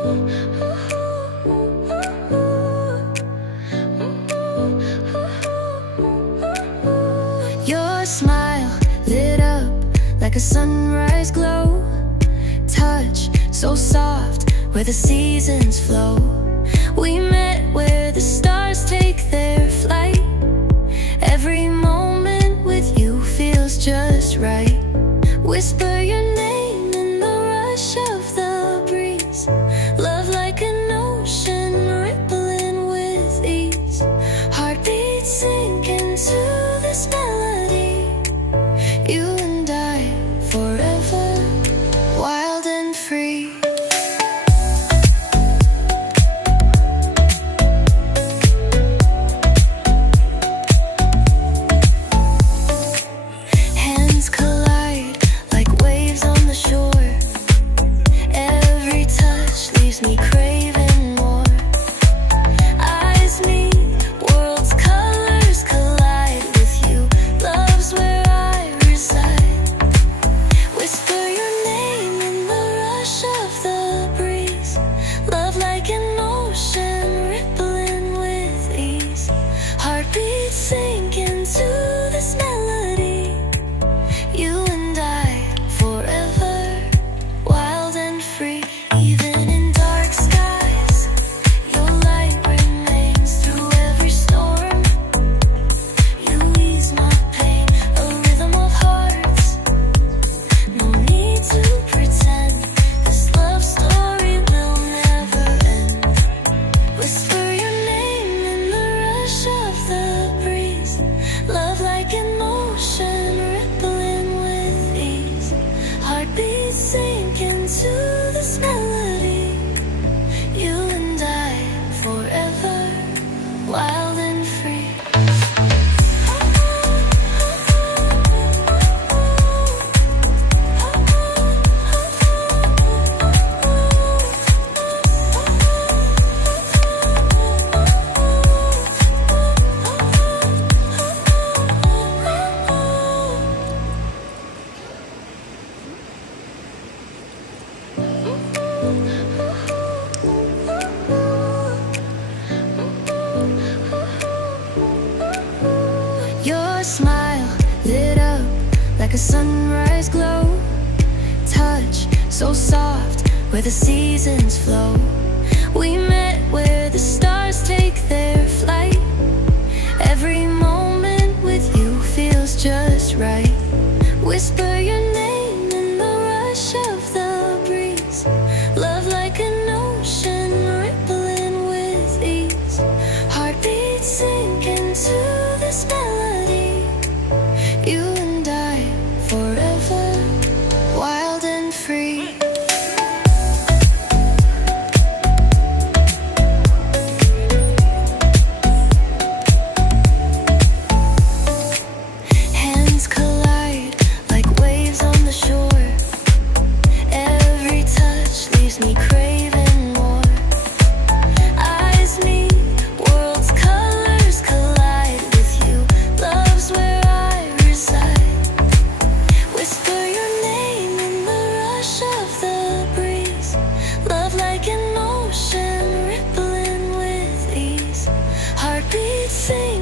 Your smile lit up like a sunrise glow. Touch so soft where the seasons flow. We met where the stars take their flight. Every moment with you feels just right. Whisper your name in the rush of the breeze. Love like an ocean rippling with ease. Heartbeats sink into this melody. You and I forever, wild and free. Hands collide like waves on the shore. Every touch leaves me craving more. Eyes meet, worlds' colors collide with you. Love's where I reside. Whisper your name in the rush of the breeze. Love like an ocean rippling with ease. Heartbeats sink into this melody. You and I forever, wild and free. Even in dark skies, your light remains through every storm. You ease my pain, a rhythm of hearts. No need to pretend, this love story will never end. Whisper your name in the rush of the breeze. Love like an ocean rippling with ease. Heartbeats sink into this melody. You and I forever, wild and free. Your smile lit up like a sunrise glow. Touch so soft where the seasons flow. We met where the stars take their flight. Every moment with you feels just right. Whisper your name in the rush of the breeze. Love like an ocean rippling with ease. Heartbeats sink into this melody. You and I forever, wild and free. Hands collide like waves on the shore. Every touch leaves me craving more. Eyes meet, worlds' colors collide with you. Love's where I reside. Whisper your name in the rush of the breeze. Love like an ocean rippling with ease. Heartbeats sing